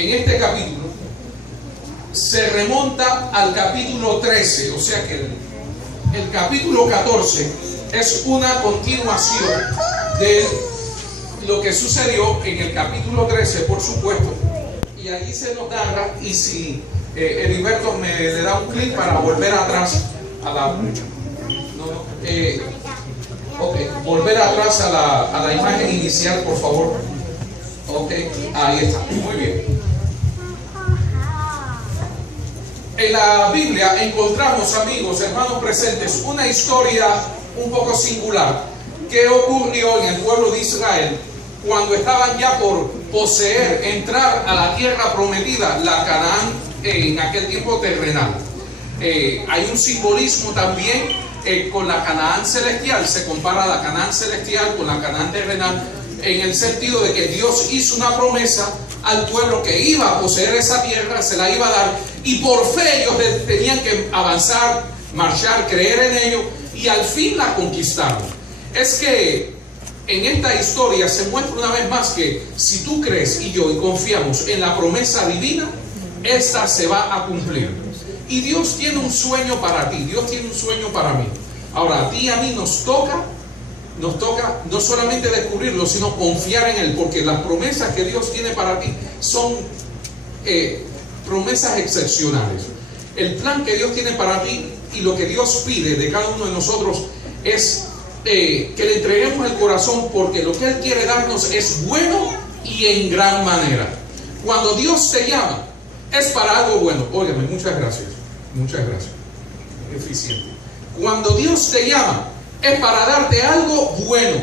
en este capítulo se remonta al capítulo 13, o sea que el capítulo 14 es una continuación de lo que sucedió en el capítulo 13, por supuesto, y allí se nos narra. Y si Heriberto le da un clic para volver atrás a la volver atrás a la imagen inicial, por favor. Ok, ahí está, muy bien. En la Biblia encontramos, amigos, hermanos presentes, una historia un poco singular que ocurrió en el pueblo de Israel cuando estaban ya por poseer, entrar a la tierra prometida, la Canaán, en aquel tiempo terrenal. Hay un simbolismo también con la Canaán celestial. Se compara la Canaán celestial con la Canaán terrenal, en el sentido de que Dios hizo una promesa al pueblo que iba a poseer esa tierra, se la iba a dar, y por fe ellos tenían que avanzar, marchar, creer en ello, y al fin la conquistaron. Es que en esta historia se muestra una vez más que si tú crees y yo y confiamos en la promesa divina, esta se va a cumplir. Y Dios tiene un sueño para ti, Dios tiene un sueño para mí. Ahora, a ti y a mí nos toca no solamente descubrirlo, sino confiar en Él, porque las promesas que Dios tiene para ti son promesas excepcionales. El plan que Dios tiene para ti y lo que Dios pide de cada uno de nosotros es que le entreguemos el corazón, porque lo que Él quiere darnos es bueno y en gran manera. Cuando Dios te llama, es para algo bueno. Óigame, muchas gracias, eficiente. Cuando Dios te llama, es para darte algo bueno.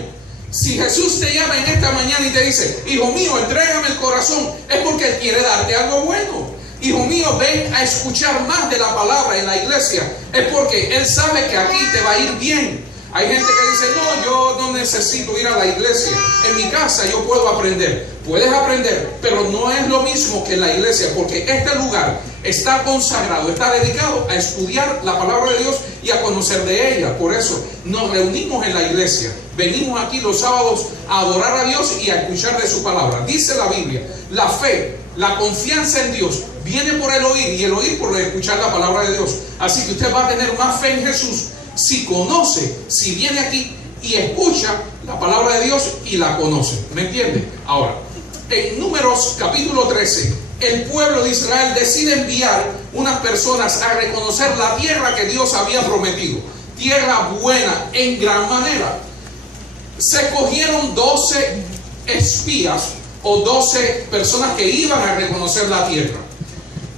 Si Jesús te llama en esta mañana y te dice: hijo mío, entrégame el corazón, es porque Él quiere darte algo bueno. Hijo mío, ven a escuchar más de la palabra en la iglesia, es porque Él sabe que aquí te va a ir bien. Hay gente que dice: no, yo no necesito ir a la iglesia, en mi casa yo puedo aprender. Puedes aprender, pero no es lo mismo que en la iglesia, porque este lugar está consagrado, está dedicado a estudiar la palabra de Dios y a conocer de ella. Por eso nos reunimos en la iglesia, venimos aquí los sábados a adorar a Dios y a escuchar de su palabra. Dice la Biblia, la fe, la confianza en Dios viene por el oír, y el oír por escuchar la palabra de Dios. Así que usted va a tener más fe en Jesús si conoce, si viene aquí y escucha la palabra de Dios y la conoce. ¿Me entiende? Ahora, en Números capítulo 13, el pueblo de Israel decide enviar unas personas a reconocer la tierra que Dios había prometido. Tierra buena en gran manera. Se cogieron 12 espías o 12 personas que iban a reconocer la tierra.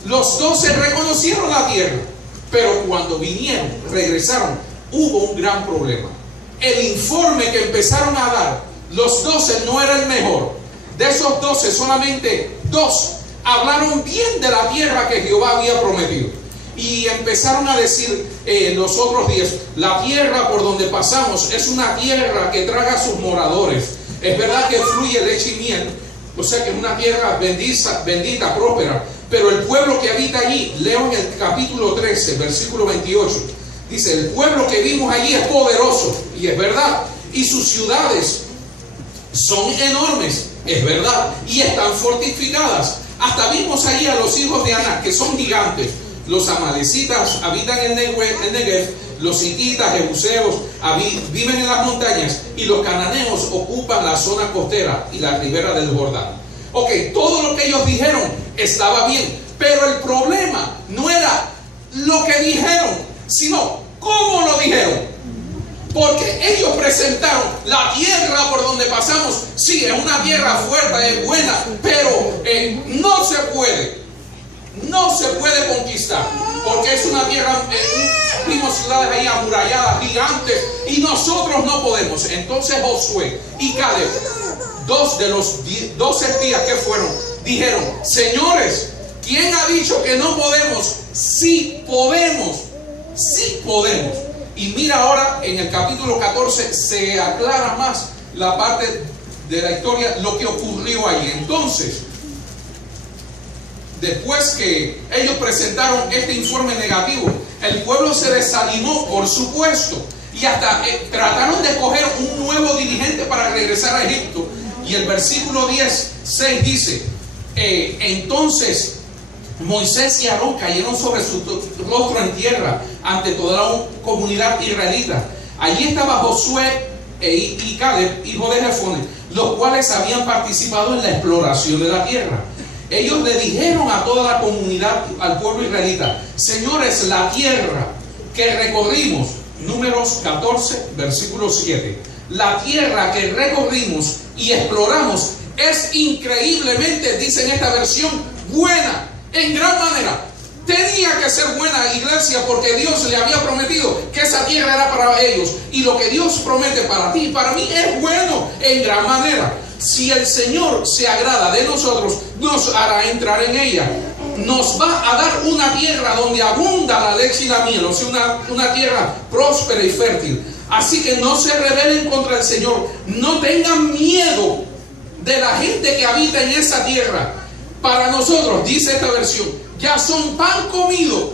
Los 12 reconocieron la tierra, pero cuando vinieron, regresaron, hubo un gran problema. El informe que empezaron a dar, los 12 no era el mejor. De esos 12, solamente 2 hablaron bien de la tierra que Jehová había prometido. Y empezaron a decir los otros 10, la tierra por donde pasamos es una tierra que traga a sus moradores. Es verdad que fluye leche y miel, o sea que es una tierra bendita, próspera. Pero el pueblo que habita allí, leo en el capítulo 13, versículo 28, dice: el pueblo que vimos allí es poderoso, y es verdad, y sus ciudades son enormes, es verdad, y están fortificadas. Hasta vimos allí a los hijos de Anak, que son gigantes. Los amalecitas habitan en Negev, los hititas, jebuseos viven en las montañas, y los cananeos ocupan la zona costera y la ribera del Jordán. Ok, todo lo que ellos dijeron estaba bien, pero el problema no era lo que dijeron, sino cómo lo dijeron. Porque ellos presentaron la tierra por donde pasamos. Sí, es una tierra fuerte, es buena, pero no se puede conquistar, porque es una tierra, vimos ciudades ahí amuralladas, gigantes, y nosotros no podemos. Entonces Josué y Caleb, 2 de los 12 espías que fueron, dijeron: señores, ¿quién ha dicho que no podemos? Sí podemos, sí podemos. Y mira, ahora en el capítulo 14 se aclara más la parte de la historia, lo que ocurrió allí. Entonces, después que ellos presentaron este informe negativo, el pueblo se desanimó, por supuesto, y hasta trataron de escoger un nuevo dirigente para regresar a Egipto. Y el versículo 6 dice: Entonces Moisés y Aarón cayeron sobre su rostro en tierra ante toda la comunidad israelita. Allí estaba Josué y Caleb, hijo de Jefone, los cuales habían participado en la exploración de la tierra. Ellos le dijeron a toda la comunidad, al pueblo israelita: señores, la tierra que recorrimos, Números 14, versículo 7, la tierra que recorrimos y exploramos es increíblemente, dice en esta versión, buena, en gran manera. Tenía que ser buena, iglesia, porque Dios le había prometido que esa tierra era para ellos. Y lo que Dios promete para ti y para mí es bueno en gran manera. Si el Señor se agrada de nosotros, nos hará entrar en ella. Nos va a dar una tierra donde abunda la leche y la miel, o sea, una tierra próspera y fértil. Así que no se rebelen contra el Señor. No tengan miedo de la gente que habita en esa tierra. Para nosotros, dice esta versión, ya son pan comido.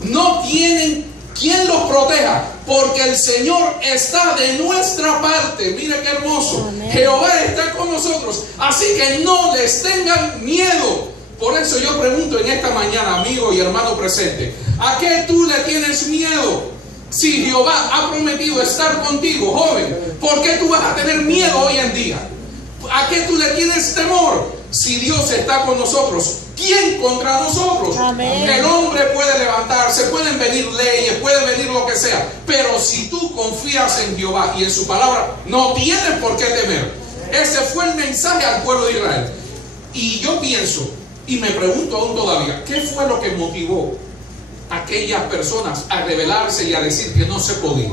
No tienen quien los proteja, porque el Señor está de nuestra parte. Mira qué hermoso. Amén. Jehová está con nosotros. Así que no les tengan miedo. Por eso yo pregunto en esta mañana, amigo y hermano presente, ¿a qué tú le tienes miedo? Si Jehová ha prometido estar contigo, joven, ¿por qué tú vas a tener miedo hoy en día? ¿A qué tú le tienes temor? Si Dios está con nosotros, ¿quién contra nosotros? Amén. El hombre puede levantarse, pueden venir leyes, puede venir lo que sea, pero si tú confías en Jehová y en su palabra, no tienes por qué temer. Ese fue el mensaje al pueblo de Israel. Y yo pienso, y me pregunto aún todavía, ¿qué fue lo que motivó a aquellas personas a rebelarse y a decir que no se podía?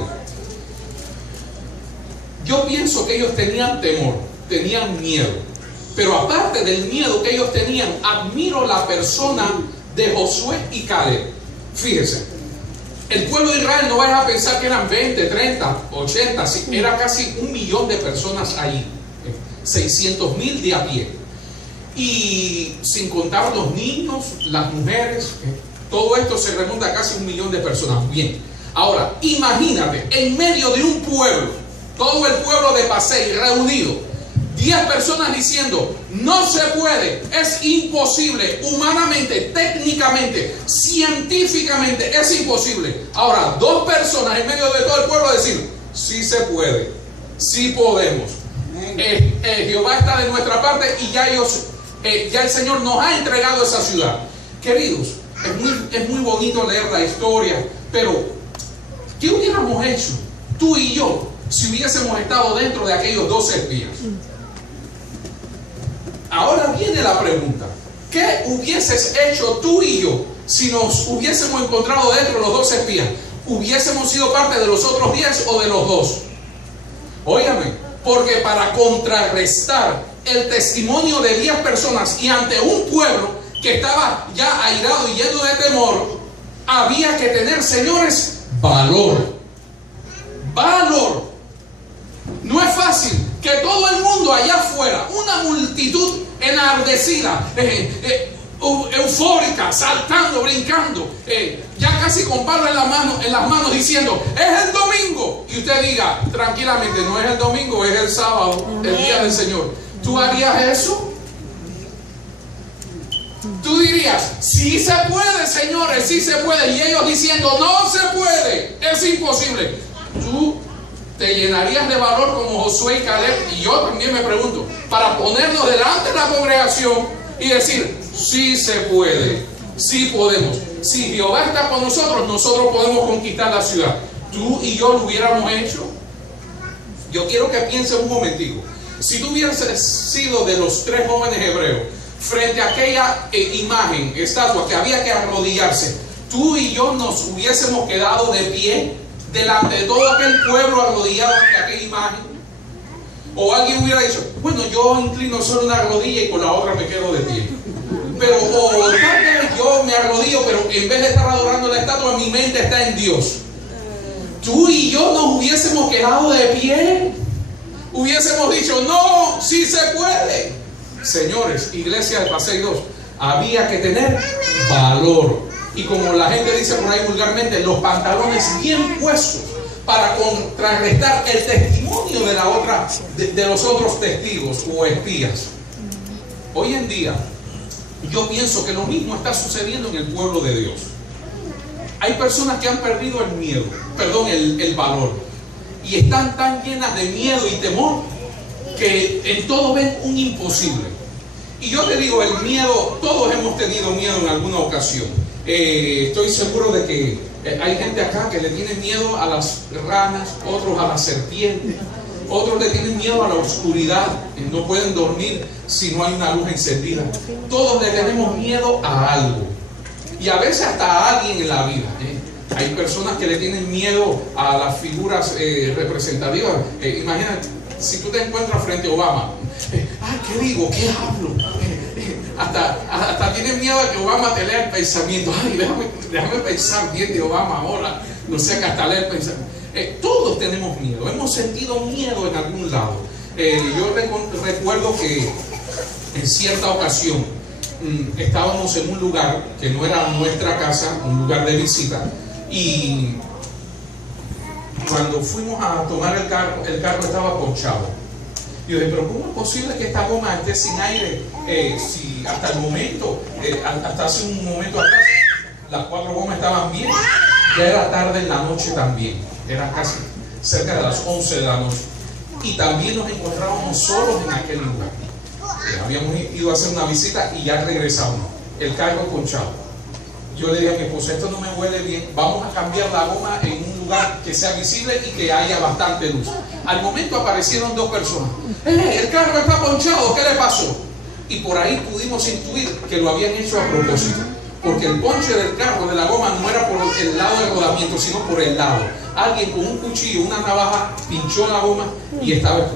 Yo pienso que ellos tenían temor, tenían miedo. Pero aparte del miedo que ellos tenían, admiro la persona de Josué y Caleb. Fíjese, el pueblo de Israel, no vayas a pensar que eran 20, 30, 80, era casi 1 millón de personas allí, 600,000 de a pie. Y sin contar los niños, las mujeres, todo esto se remonta a casi 1 millón de personas. Bien, ahora imagínate, en medio de un pueblo, todo el pueblo de Pasei reunido, 10 personas diciendo, no se puede, es imposible, humanamente, técnicamente, científicamente, es imposible. Ahora, 2 personas en medio de todo el pueblo decir, sí se puede, sí podemos. Jehová está de nuestra parte y ya el Señor nos ha entregado esa ciudad. Queridos, es muy bonito leer la historia, pero ¿qué hubiéramos hecho tú y yo si hubiésemos estado dentro de aquellos 12 espías? Ahora viene la pregunta, ¿qué hubieses hecho tú y yo si nos hubiésemos encontrado dentro de los 12 espías? ¿Hubiésemos sido parte de los otros 10 o de los 2? Óigame, porque para contrarrestar el testimonio de 10 personas y ante un pueblo que estaba ya airado y lleno de temor, había que tener, señores, valor. Valor. No es fácil que todo el mundo allá afuera, una multitud enardecida, eufórica, saltando, brincando, ya casi con palo en las manos diciendo, es el domingo, y usted diga tranquilamente, no es el domingo, es el sábado, el día del Señor. ¿Tú harías eso? Tú dirías, sí se puede, señores, sí se puede, y ellos diciendo, no se puede, es imposible. Tú te llenarías de valor como Josué y Caleb, y yo también me pregunto, para ponernos delante de la congregación y decir, sí se puede, sí podemos. Si Jehová está con nosotros, nosotros podemos conquistar la ciudad. ¿Tú y yo lo hubiéramos hecho? Yo quiero que piensen un momentico. Si tú hubieras sido de los 3 jóvenes hebreos frente a aquella imagen, estatua, que había que arrodillarse, tú y yo nos hubiésemos quedado de pie delante de todo aquel pueblo arrodillado ante aquella imagen. O alguien hubiera dicho, bueno, yo inclino solo una rodilla y con la otra me quedo de pie. Pero tal vez yo me arrodillo, pero en vez de estar adorando la estatua, mi mente está en Dios. Tú y yo nos hubiésemos quedado de pie. Hubiésemos dicho, no, sí se puede. Señores, iglesia de Pasei 2, había que tener valor. Y como la gente dice por ahí vulgarmente, los pantalones bien puestos para contrarrestar el testimonio de los otros testigos o espías. Hoy en día, yo pienso que lo mismo está sucediendo en el pueblo de Dios. Hay personas que han perdido el valor, y están tan llenas de miedo y temor que en todo ven un imposible. Y yo te digo, el miedo, todos hemos tenido miedo en alguna ocasión. Estoy seguro de que hay gente acá que le tiene miedo a las ranas, otros a las serpientes, otros le tienen miedo a la oscuridad, no pueden dormir si no hay una luz encendida. Todos le tenemos miedo a algo, y a veces hasta a alguien en la vida. Hay personas que le tienen miedo a las figuras representativas. Imagínate, si tú te encuentras frente a Obama, ¿qué digo? ¿Qué hablo? Hasta tienes miedo a que Obama te lea el pensamiento. Déjame pensar bien de Obama ahora. No sé, que hasta lea el pensamiento. Todos tenemos miedo, hemos sentido miedo en algún lado. Yo recuerdo que en cierta ocasión estábamos en un lugar que no era nuestra casa, un lugar de visita, y cuando fuimos a tomar el carro estaba ponchado. Y yo dije, pero ¿cómo es posible que esta goma esté sin aire? Si hasta el momento, hasta hace un momento atrás, las 4 gomas estaban bien. Ya era tarde en la noche también, era casi cerca de las 11 de la noche, y también nos encontrábamos solos en aquel lugar. Habíamos ido a hacer una visita y ya regresamos, el carro ponchado. Yo le dije a mi esposa, esto no me huele bien, vamos a cambiar la goma en un lugar que sea visible y que haya bastante luz. Al momento aparecieron 2 personas. El carro está ponchado, ¿qué le pasó? Y por ahí pudimos intuir que lo habían hecho a propósito, porque el ponche del carro, de la goma, no era por el lado del rodamiento, sino por el lado. Alguien con un cuchillo, una navaja, pinchó la goma y estaba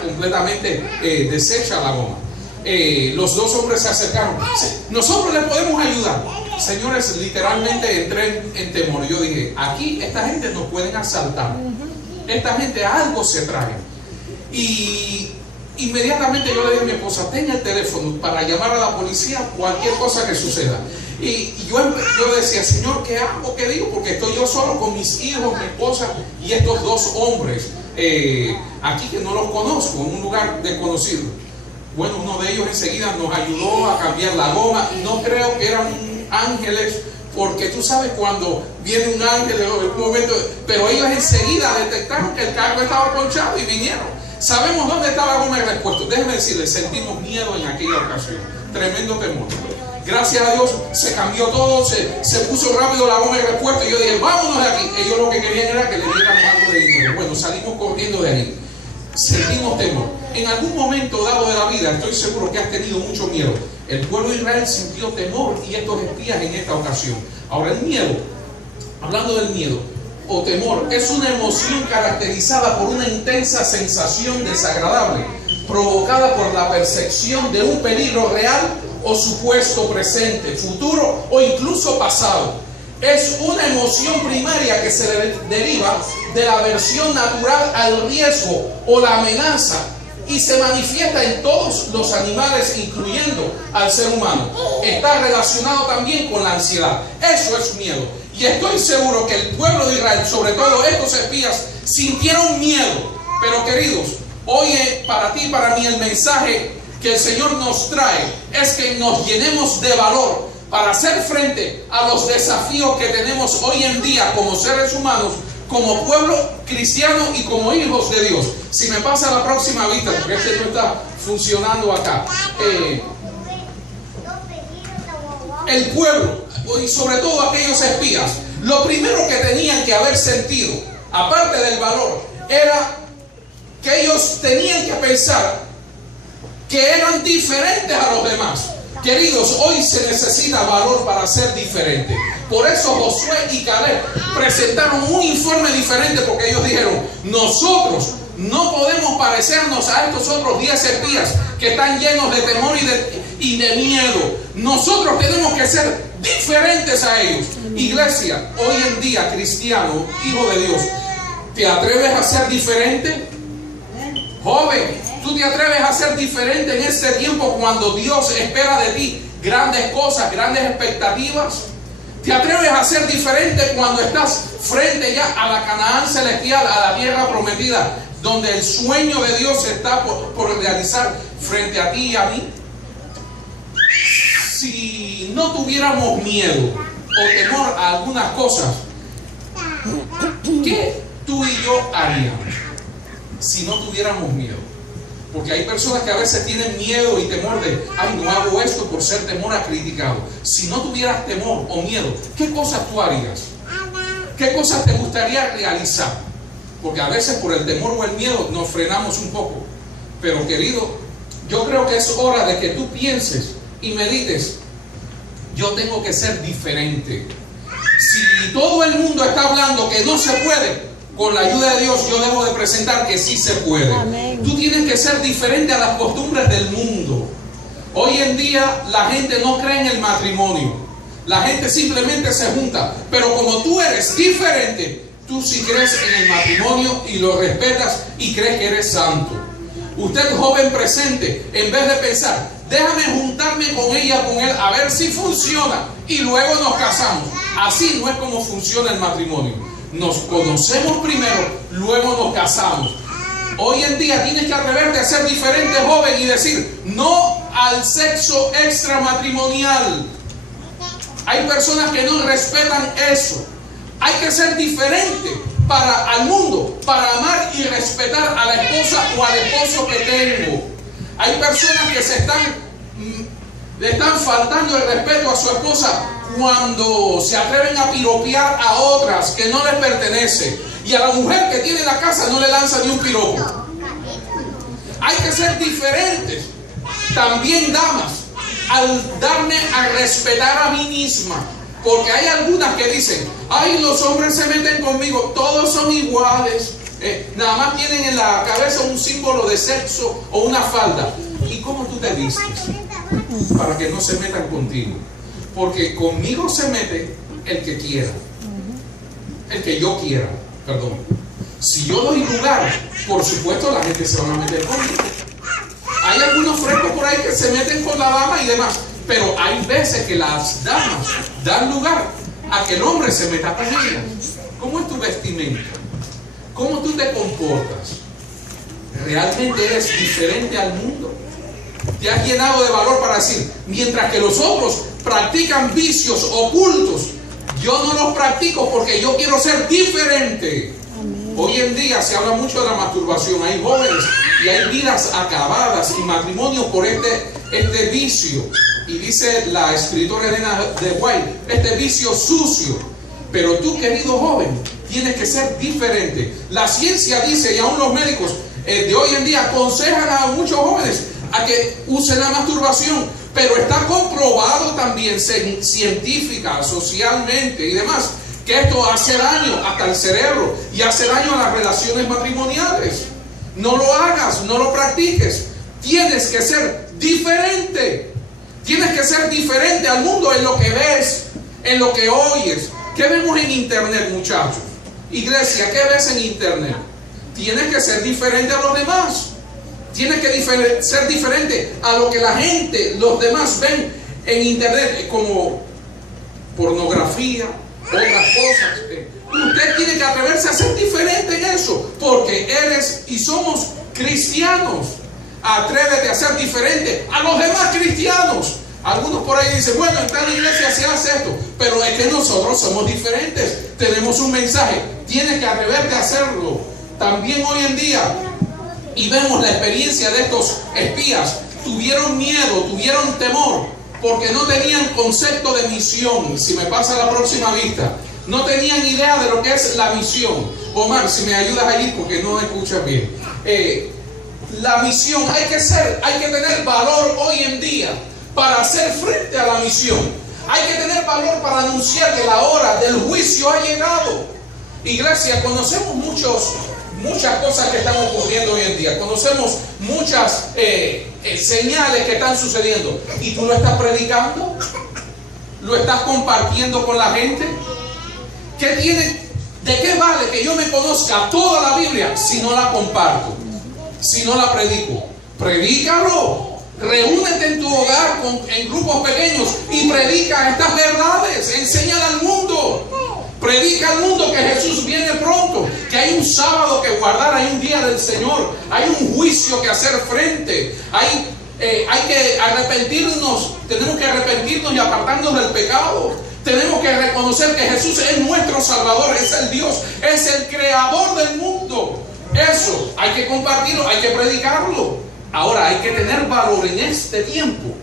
completamente deshecha la goma. Los 2 hombres se acercaron. Nosotros les podemos ayudar. Señores, literalmente entré en temor. Yo dije, aquí esta gente nos pueden asaltar. Esta gente algo se trae. Y inmediatamente yo le dije a mi esposa, ten el teléfono para llamar a la policía cualquier cosa que suceda. Y yo decía, Señor, ¿qué hago? ¿Qué digo? Porque estoy yo solo con mis hijos, mi esposa y estos 2 hombres aquí que no los conozco, en un lugar desconocido. Bueno, uno de ellos enseguida nos ayudó a cambiar la goma. No creo que eran ángeles, porque tú sabes cuando viene un ángel en un momento, pero ellos enseguida detectaron que el carro estaba ponchado y vinieron. Sabemos dónde está la goma de repuesto. Déjenme decirles, sentimos miedo en aquella ocasión, tremendo temor. Gracias a Dios se cambió todo, se puso rápido la goma de repuesto, y yo dije, vámonos de aquí. Ellos lo que querían era que le diéramos algo de dinero. Bueno, salimos corriendo de ahí. Sentimos temor. En algún momento dado de la vida, estoy seguro que has tenido mucho miedo. El pueblo de Israel sintió temor, y estos espías en esta ocasión. Ahora, el miedo, hablando del miedo o temor, es una emoción caracterizada por una intensa sensación desagradable, provocada por la percepción de un peligro real o supuesto, presente, futuro o incluso pasado. Es una emoción primaria que se deriva de la aversión natural al riesgo o la amenaza, y se manifiesta en todos los animales, incluyendo al ser humano. Está relacionado también con la ansiedad. Eso es miedo. Y estoy seguro que el pueblo de Israel, sobre todo estos espías, sintieron miedo. Pero queridos, hoy para ti y para mí el mensaje que el Señor nos trae es que nos llenemos de valor para hacer frente a los desafíos que tenemos hoy en día como seres humanos, como pueblo cristiano y como hijos de Dios. Si me pasa la próxima vista, porque este no está funcionando acá. El pueblo, y sobre todo aquellos espías, lo primero que tenían que haber sentido, aparte del valor, era que ellos tenían que pensar que eran diferentes a los demás. Queridos, hoy se necesita valor para ser diferente. Por eso Josué y Caleb presentaron un informe diferente, porque ellos dijeron, nosotros no podemos parecernos a estos otros 10 espías que están llenos de temor y de miedo. Nosotros tenemos que ser diferentes a ellos. Iglesia, hoy en día, cristiano, hijo de Dios, ¿te atreves a ser diferente? Joven, ¿tú te atreves a ser diferente en este tiempo cuando Dios espera de ti grandes cosas, grandes expectativas? ¿Te atreves a ser diferente cuando estás frente ya a la Canaán celestial, a la tierra prometida, donde el sueño de Dios está por realizar frente a ti y a mí? si no tuviéramos miedo o temor a algunas cosas, ¿qué tú y yo haríamos si no tuviéramos miedo? Porque hay personas que a veces tienen miedo y temor de, ay, no hago esto por ser temor a criticado. Si no tuvieras temor o miedo, ¿qué cosas tú harías? ¿Qué cosas te gustaría realizar? Porque a veces por el temor o el miedo nos frenamos un poco. Pero querido, yo creo que es hora de que tú pienses y medites. Yo tengo que ser diferente. Si todo el mundo está hablando que no se puede, con la ayuda de Dios yo debo de presentar que sí se puede. Amén. Tú tienes que ser diferente a las costumbres del mundo. Hoy en día la gente no cree en el matrimonio. La gente simplemente se junta. Pero como tú eres diferente, tú sí crees en el matrimonio y lo respetas y crees que eres santo. Usted, joven presente, en vez de pensar, déjame juntarme con ella, con él, a ver si funciona y luego nos casamos. Así no es como funciona el matrimonio. Nos conocemos primero, luego nos casamos. Hoy en día tienes que atreverte a ser diferente, joven, y decir no al sexo extramatrimonial. Hay personas que no respetan eso. Hay que ser diferente al mundo, para amar y respetar a la esposa o al esposo que tengo. Hay personas que le están faltando el respeto a su esposa cuando se atreven a piropear a otras que no les pertenece, y a la mujer que tiene la casa no le lanza ni un piropo. Hay que ser diferentes. También, damas, al darme a respetar a mí misma. Porque hay algunas que dicen, ay, los hombres se meten conmigo, todos son iguales, nada más tienen en la cabeza un símbolo de sexo o una falda. ¿Y cómo tú te vistes? Para que no se metan contigo. Porque conmigo se mete el que quiera, el que yo quiera, perdón. Si yo doy lugar, por supuesto la gente se va a meter conmigo. Hay algunos frescos por ahí que se meten con la dama y demás. Pero hay veces que las damas dan lugar a que el hombre se meta con ellas. ¿Cómo es tu vestimenta? ¿Cómo tú te comportas? ¿Realmente eres diferente al mundo? ¿Te has llenado de valor para decir, mientras que los otros practican vicios ocultos, yo no los practico porque yo quiero ser diferente? Amén. Hoy en día se habla mucho de la masturbación. Hay jóvenes y hay vidas acabadas y matrimonios por este vicio. Y dice la escritora Elena de White, este vicio sucio. Pero tú, querido joven, tienes que ser diferente. La ciencia dice, y aún los médicos de hoy en día aconsejan a muchos jóvenes a que usen la masturbación. Pero está comprobado también científica, socialmente y demás, que esto hace daño hasta el cerebro y hace daño a las relaciones matrimoniales. No lo hagas, no lo practiques. Tienes que ser diferente. Tienes que ser diferente al mundo en lo que ves, en lo que oyes. ¿Qué vemos en internet, muchachos? Iglesia, ¿qué ves en internet? Tienes que ser diferente a los demás. Tienes que ser diferente a lo que la gente, los demás ven en internet, como pornografía, otras cosas. Usted tiene que atreverse a ser diferente en eso, porque eres y somos cristianos. Atrévete a ser diferente a los demás cristianos. Algunos por ahí dicen, bueno, en tal iglesia se hace esto, pero es que nosotros somos diferentes, tenemos un mensaje, tienes que atreverte a hacerlo. También hoy en día, y vemos la experiencia de estos espías, tuvieron miedo, tuvieron temor, porque no tenían concepto de misión. Si me pasa la próxima vista, no tenían idea de lo que es la misión. Omar, si me ayudas allí porque no escuchas bien. La misión, hay que tener valor hoy en día para hacer frente a la misión. Hay que tener valor para anunciar que la hora del juicio ha llegado. Iglesia, conocemos muchas cosas que están ocurriendo hoy en día. Conocemos muchas señales que están sucediendo. ¿Y tú lo estás predicando? ¿Lo estás compartiendo con la gente? ¿De qué vale que yo me conozca toda la Biblia si no la comparto? Si no la predico. Predícalo. Reúnete en tu hogar en grupos pequeños y predica estas verdades. Enséñala al mundo. Predica al mundo que Jesús viene pronto, que hay un sábado que guardar, hay un día del Señor, hay un juicio que hacer frente, hay Hay que arrepentirnos, tenemos que arrepentirnos y apartarnos del pecado. Tenemos que reconocer que Jesús es nuestro Salvador, es el Dios, es el creador del mundo. Eso hay que compartirlo, hay que predicarlo. Ahora hay que tener valor en este tiempo,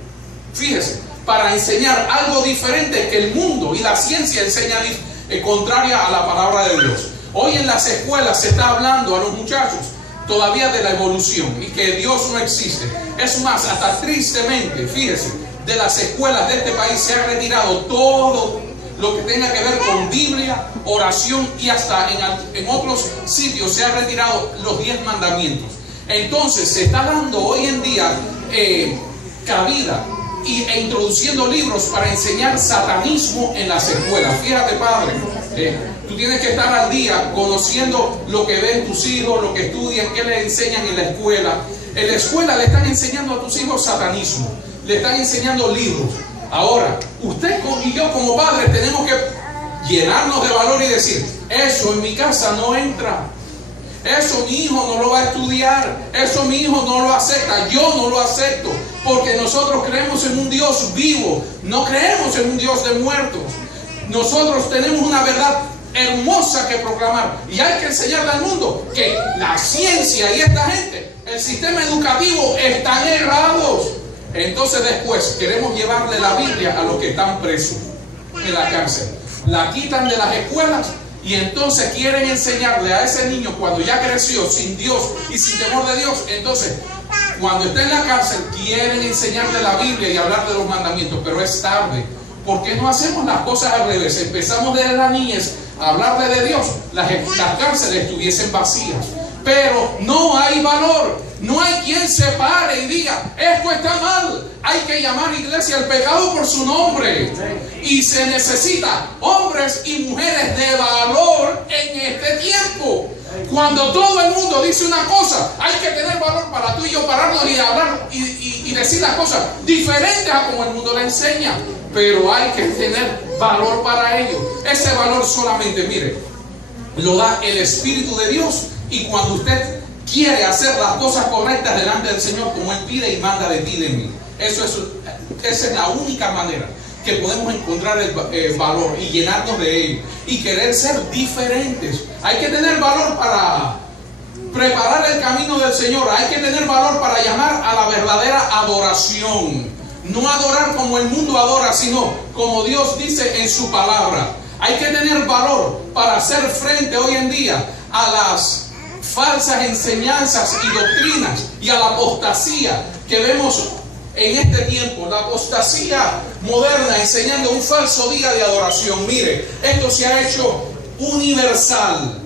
fíjese, para enseñar algo diferente que el mundo y la ciencia enseñan contraria a la palabra de Dios. Hoy en las escuelas se está hablando a los muchachos todavía de la evolución y que Dios no existe. Es más, hasta tristemente, fíjese, de las escuelas de este país se ha retirado todo lo que tenga que ver con Biblia, oración, y hasta en otros sitios se ha retirado los 10 mandamientos. Entonces se está dando hoy en día cabida e introduciendo libros para enseñar satanismo en las escuelas. Fíjate, padre, tú tienes que estar al día conociendo lo que ven tus hijos, lo que estudian, qué les enseñan en la escuela. En la escuela le están enseñando a tus hijos satanismo, le están enseñando libros. Ahora, usted y yo como padres tenemos que llenarnos de valor y decir: eso en mi casa no entra, eso mi hijo no lo va a estudiar, eso mi hijo no lo acepta, yo no lo acepto, porque nosotros creemos en un Dios vivo, no creemos en un Dios de muertos. Nosotros tenemos una verdad hermosa que proclamar y hay que enseñarle al mundo que la ciencia y esta gente, el sistema educativo, están errados. Entonces después queremos llevarle la Biblia a los que están presos en la cárcel. La quitan de las escuelas y entonces quieren enseñarle a ese niño, cuando ya creció sin Dios y sin temor de Dios, entonces cuando está en la cárcel quieren enseñarle la Biblia y hablar de los mandamientos, pero es tarde. ¿Por qué no hacemos las cosas al revés? Empezamos desde la niñez a hablarle de Dios, las cárceles estuviesen vacías. Pero no hay valor, no hay quien se pare y diga: esto está mal. Hay que llamar, iglesia, al pecado por su nombre. Y se necesita hombres y mujeres de valor en este tiempo. Cuando todo el mundo dice una cosa, hay que tener valor para tú y yo pararnos y hablar y decir las cosas diferentes a como el mundo le enseña. Pero hay que tener valor para ello. Ese valor solamente, mire, lo da el Espíritu de Dios. Y cuando usted quiere hacer las cosas correctas delante del Señor, como Él pide y manda de ti y de mí, esa es la única manera que podemos encontrar el valor y llenarnos de ello y querer ser diferentes. Hay que tener valor para preparar el camino del Señor. Hay que tener valor para llamar a la verdadera adoración. No adorar como el mundo adora, sino como Dios dice en su palabra. Hay que tener valor para hacer frente hoy en día a las falsas enseñanzas y doctrinas y a la apostasía que vemos en este tiempo, la apostasía moderna enseñando un falso día de adoración. Mire, esto se ha hecho universal.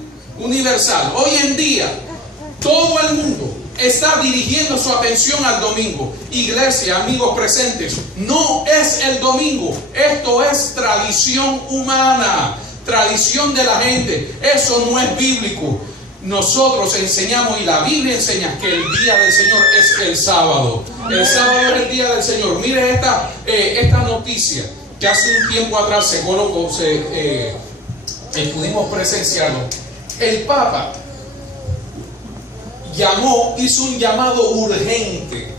Hoy en día todo el mundo está dirigiendo su atención al domingo. Iglesia, amigos presentes, no es el domingo, esto es tradición humana, tradición de la gente. Eso no es bíblico. Nosotros enseñamos, y la Biblia enseña, que el día del Señor es el sábado. El sábado es el día del Señor. Mire esta noticia que hace un tiempo atrás se colocó, pudimos presenciarlo. El Papa hizo un llamado urgente